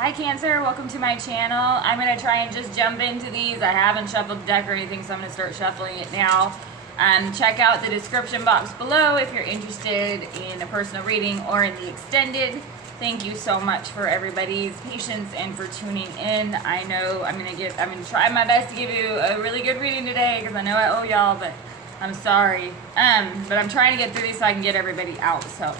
Hi Cancer, welcome to my channel. I'm going to try and just jump into these. I haven't shuffled the deck or anything, so I'm going to start shuffling it now. Check out the description box below if you're interested in a personal reading or in the extended. Thank you so much for everybody's patience and for tuning in. I know I'm going to try my best to give you a really good reading today because I know I owe y'all, but I'm sorry. But I'm trying to get through these so I can get everybody out, so.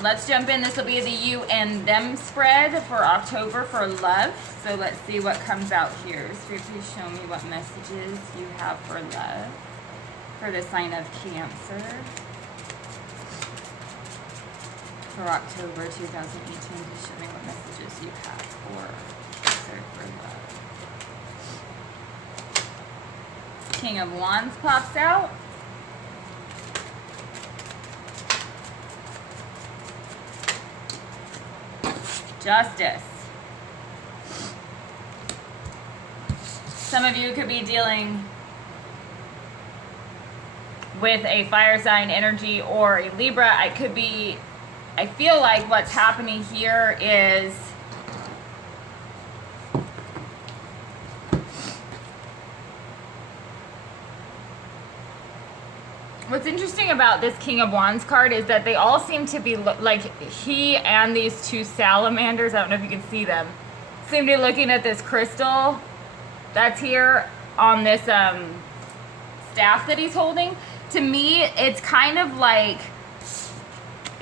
Let's jump in. This will be the you and them spread for October for love. So let's see what comes out here. Spirit, please show me what messages you have for love for the sign of Cancer for October 2018. Please show me what messages you have for Cancer for love. King of Wands pops out. Justice. Some of you could be dealing with a fire sign energy or a Libra. I feel like what's happening here is what's interesting about this King of Wands card is that they all seem to be like he and these two salamanders, I don't know if you can see them, seem to be looking at this crystal that's here on this staff that he's holding. To me, it's kind of like,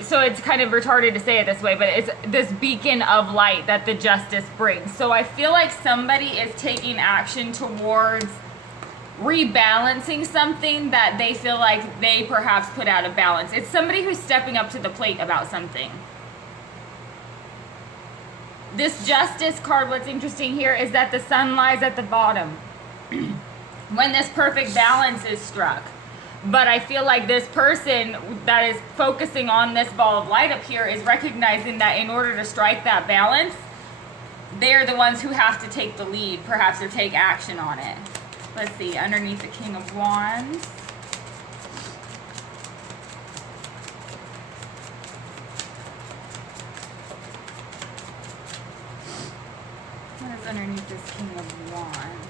so it's kind of retarded to say it this way, but it's this beacon of light that the Justice brings. So I feel like somebody is taking action towards rebalancing something that they feel like they perhaps put out of balance. It's somebody who's stepping up to the plate about something. This Justice card, what's interesting here is that the sun lies at the bottom when this perfect balance is struck. But I feel like this person that is focusing on this ball of light up here is recognizing that in order to strike that balance, they're the ones who have to take the lead, perhaps, or take action on it. Let's see, underneath the King of Wands. What is underneath this King of Wands?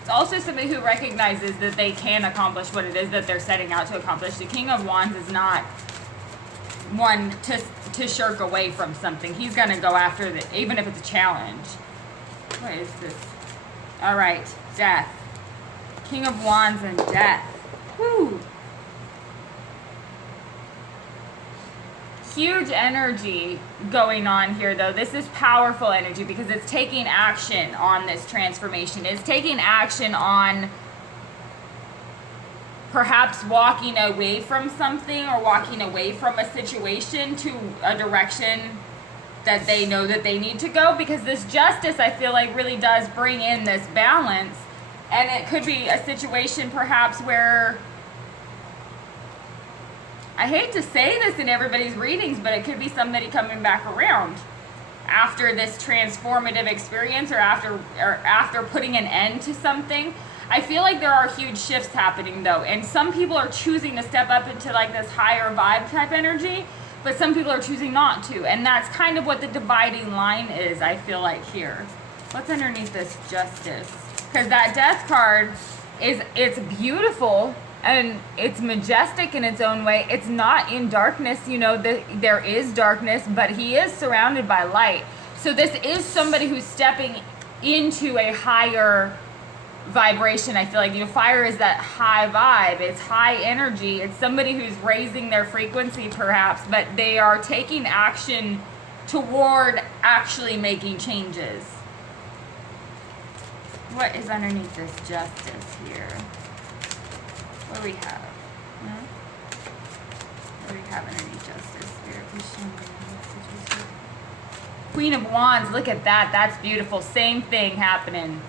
It's also somebody who recognizes that they can accomplish what it is that they're setting out to accomplish. The King of Wands is not one to shirk away from something. He's going to go after it, even if it's a challenge. What is this? All right, Death. King of Wands and Death. Whew. Huge energy going on here, though. This is powerful energy because it's taking action on this transformation. It's taking action on perhaps walking away from something or walking away from a situation to a direction that they know that they need to go, because this Justice, I feel like, really does bring in this balance. And it could be a situation perhaps where, I hate to say this in everybody's readings, but it could be somebody coming back around after this transformative experience or after putting an end to something. I feel like there are huge shifts happening, though, and some people are choosing to step up into like this higher vibe type energy, but some people are choosing not to, and that's kind of what the dividing line is, I feel like, here. What's underneath this Justice? Because that Death card it's beautiful and it's majestic in its own way. It's not in darkness, you know, there is darkness, but he is surrounded by light. So this is somebody who's stepping into a higher vibration. I feel like, you know, fire is that high vibe. It's high energy. It's somebody who's raising their frequency perhaps, but they are taking action toward actually making changes. What is underneath this Justice here? What do we have? What do we have underneath Justice? Spirit, please show me messages here. Queen of Wands, look at that. That's beautiful. Same thing happening.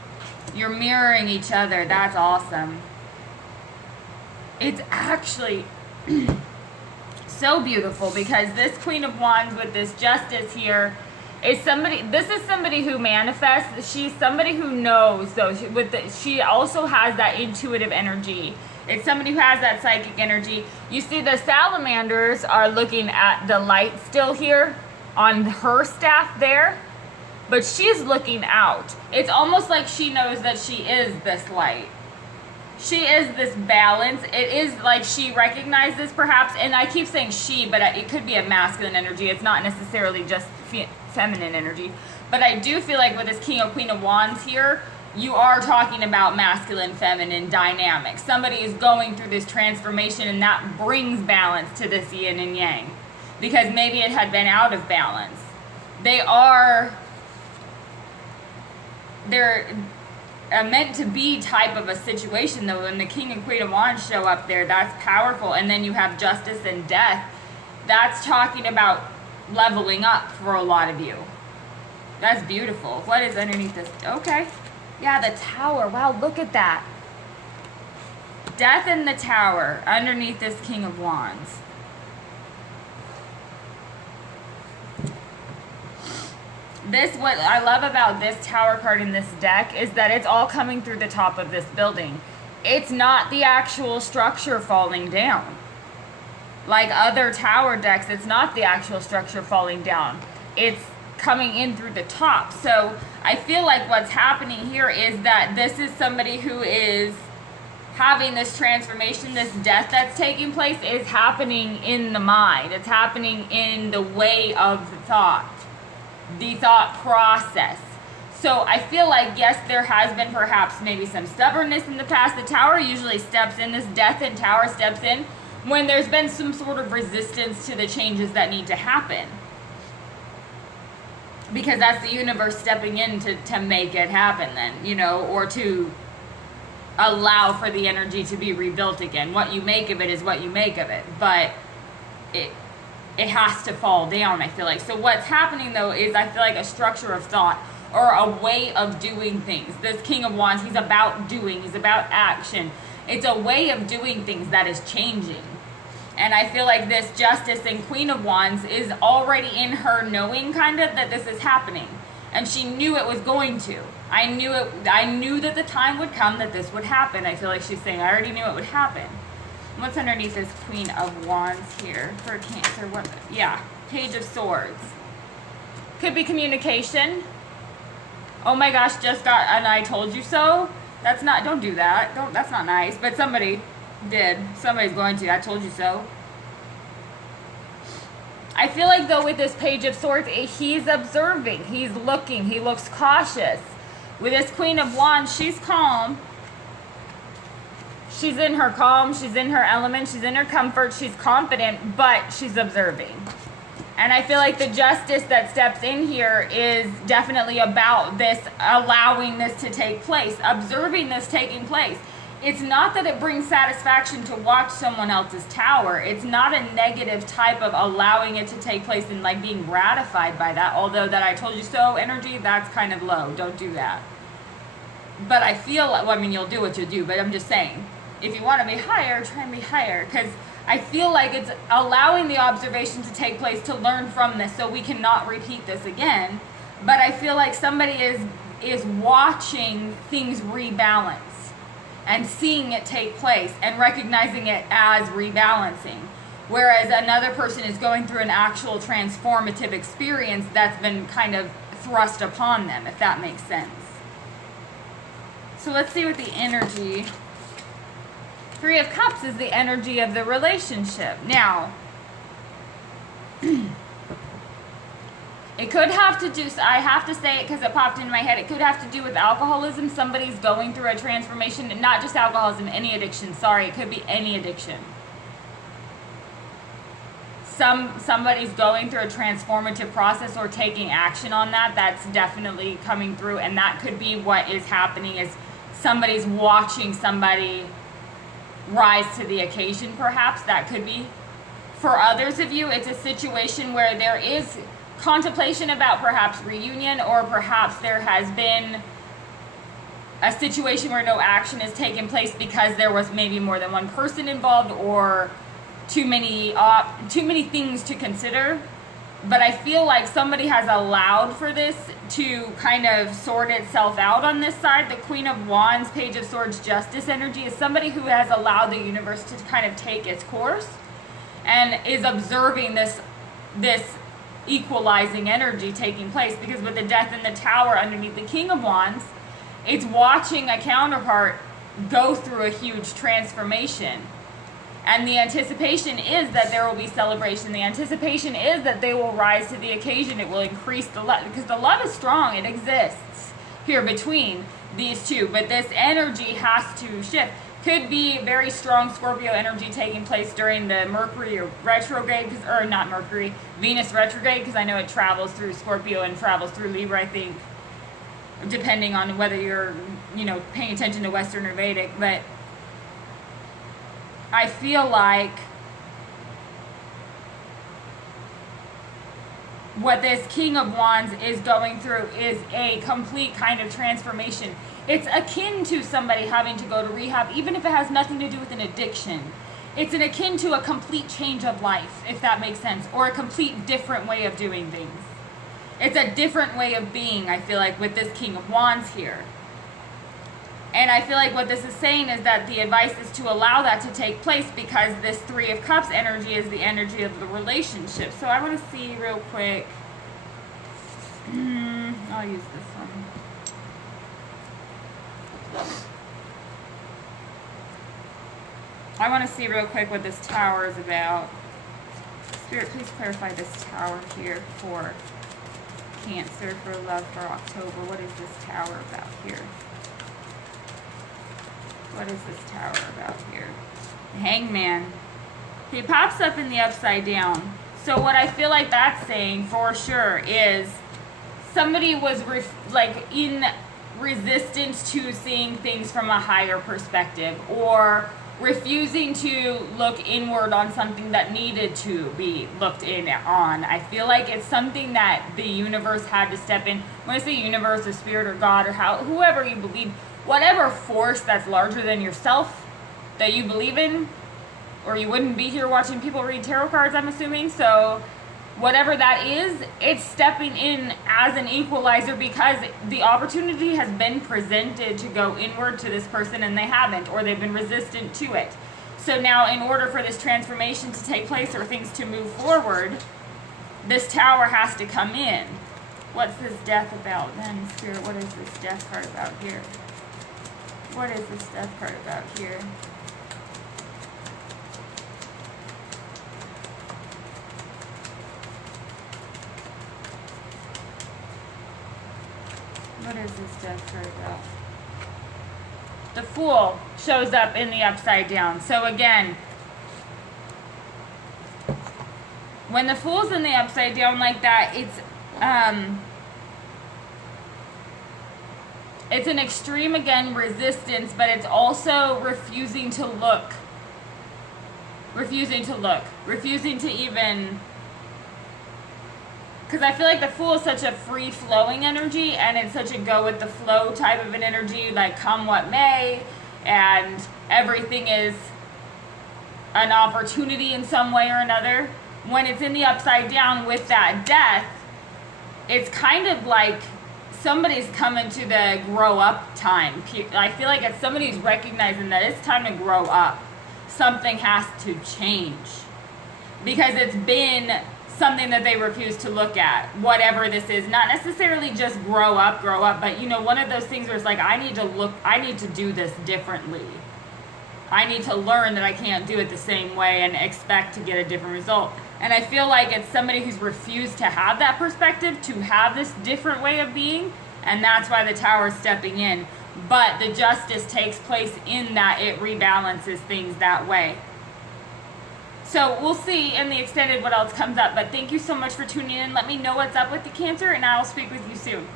You're mirroring each other. That's awesome. It's actually so beautiful because this Queen of Wands with this Justice here is somebody, this is somebody who manifests. She's somebody who knows, though. She also has that intuitive energy. It's somebody who has that psychic energy. You see the salamanders are looking at the light still here on her staff there. but she's looking out. It's almost like she knows that she is this light. She is this balance. It is like she recognizes perhaps, and I keep saying she, but it could be a masculine energy. It's not necessarily just feminine energy. But I do feel like with this King or Queen of Wands here, you are talking about masculine, feminine dynamics. Somebody is going through this transformation, and that brings balance to this yin and yang. Because maybe it had been out of balance. They're a meant to be type of a situation, though. When the King and Queen of Wands show up there, that's powerful. And then you have Justice and Death. That's talking about leveling up for a lot of you. That's beautiful. What is underneath this? Okay. Yeah, the Tower. Wow, look at that. Death in the Tower underneath this King of Wands. What I love about this Tower card in this deck is that it's all coming through the top of this building. It's not the actual structure falling down. Like other Tower decks, it's not the actual structure falling down. It's coming in through the top. So I feel like what's happening here is that this is somebody who is having this transformation, this death that's taking place is happening in the mind. It's happening in the way of the thought process. So I feel like, yes, there has been perhaps maybe some stubbornness in the past. The Tower usually steps in, this Death and Tower steps in when there's been some sort of resistance to the changes that need to happen. Because that's the universe stepping in to make it happen then, you know, or to allow for the energy to be rebuilt again. What you make of it is what you make of it. But it has to fall down, I feel like. So what's happening, though, is I feel like a structure of thought or a way of doing things. This King of Wands, he's about doing, he's about action. It's a way of doing things that is changing. And I feel like this Justice and Queen of Wands is already in her knowing kind of that this is happening. And she knew it was going to. I knew that the time would come that this would happen. I feel like she's saying, I already knew it would happen. What's underneath this Queen of Wands here for Cancer? What? Yeah, Page of Swords. Could be communication. Oh my gosh, just got an I told you so. That's not, don't do that. That's not nice. But somebody did. Somebody's going to. I told you so. I feel like, though, with this Page of Swords, he's observing. He's looking. He looks cautious. With this Queen of Wands, she's calm. She's in her calm, she's in her element, she's in her comfort, she's confident, but she's observing. And I feel like the Justice that steps in here is definitely about this, allowing this to take place, observing this taking place. It's not that it brings satisfaction to watch someone else's tower. It's not a negative type of allowing it to take place and like being gratified by that. Although that I told you so energy, that's kind of low. Don't do that. But I feel, well, I mean, you'll do what you do, but I'm just saying, if you want to be higher, try and be higher. Because I feel like it's allowing the observation to take place to learn from this so we cannot repeat this again. But I feel like somebody is watching things rebalance and seeing it take place and recognizing it as rebalancing. Whereas another person is going through an actual transformative experience that's been kind of thrust upon them, if that makes sense. So let's see what the energy... Three of Cups is the energy of the relationship. Now, it could have to do, I have to say it because it popped into my head, it could have to do with alcoholism. Somebody's going through a transformation, and not just alcoholism, any addiction. Sorry, it could be any addiction. Somebody's going through a transformative process or taking action on that. That's definitely coming through, and that could be what is happening is somebody's watching somebody rise to the occasion, perhaps. That could be. For others of you, it's a situation where there is contemplation about perhaps reunion, or perhaps there has been a situation where no action has taken place because there was maybe more than one person involved, or too many things to consider. But I feel like somebody has allowed for this to kind of sort itself out on this side. The Queen of Wands, Page of Swords, Justice energy is somebody who has allowed the universe to kind of take its course and is observing this equalizing energy taking place, because with the Death in the Tower underneath the King of Wands, it's watching a counterpart go through a huge transformation. And the anticipation is that there will be celebration. The anticipation is that they will rise to the occasion. It will increase the love, because the love is strong. It exists here between these two. But this energy has to shift. Could be very strong Scorpio energy taking place during the Mercury retrograde, or not Mercury, Venus retrograde, because I know it travels through Scorpio and travels through Libra, I think, depending on whether you're, paying attention to Western or Vedic. But I feel like what this King of Wands is going through is a complete kind of transformation. It's akin to somebody having to go to rehab, even if it has nothing to do with an addiction. It's akin to a complete change of life, if that makes sense, or a complete different way of doing things. It's a different way of being, I feel like, with this King of Wands here. And I feel like what this is saying is that the advice is to allow that to take place, because this Three of Cups energy is the energy of the relationship. So I want to see real quick. I'll use this one. I want to see real quick what this Tower is about. Spirit, please clarify this Tower here for Cancer, for love for October. What is this Tower about here? What is this Tower about here? The Hangman. He pops up in the upside down. So what I feel like that's saying for sure is somebody was in resistance to seeing things from a higher perspective, or refusing to look inward on something that needed to be looked in on. I feel like it's something that the universe had to step in. When I say universe or spirit or God or whoever you believe, whatever force that's larger than yourself that you believe in, or you wouldn't be here watching people read tarot cards, I'm assuming. So whatever that is, it's stepping in as an equalizer, because the opportunity has been presented to go inward to this person and they haven't, or they've been resistant to it. So now, in order for this transformation to take place or things to move forward, this Tower has to come in. What's this Death about then, Spirit? What is this Death card about here? What is this Death card about here? What is this Death card about? The Fool shows up in the upside down. So again, when the Fool's in the upside down like that, it's an extreme, again, resistance, but it's also refusing to look. Refusing to even... Because I feel like the Fool is such a free-flowing energy, and it's such a go-with-the-flow type of an energy, like come what may, and everything is an opportunity in some way or another. When it's in the upside down with that Death, it's kind of like somebody's coming to the grow-up time. I feel like it's somebody's recognizing that it's time to grow up. Something has to change. Because it's been something that they refuse to look at, whatever this is. Not necessarily just grow up, but one of those things where it's like, I need to do this differently. I need to learn that I can't do it the same way and expect to get a different result. And I feel like it's somebody who's refused to have that perspective, to have this different way of being, and that's why the Tower is stepping in. But the justice takes place in that it rebalances things that way. So we'll see in the extended what else comes up. But thank you so much for tuning in. Let me know what's up with the Cancer, and I'll speak with you soon.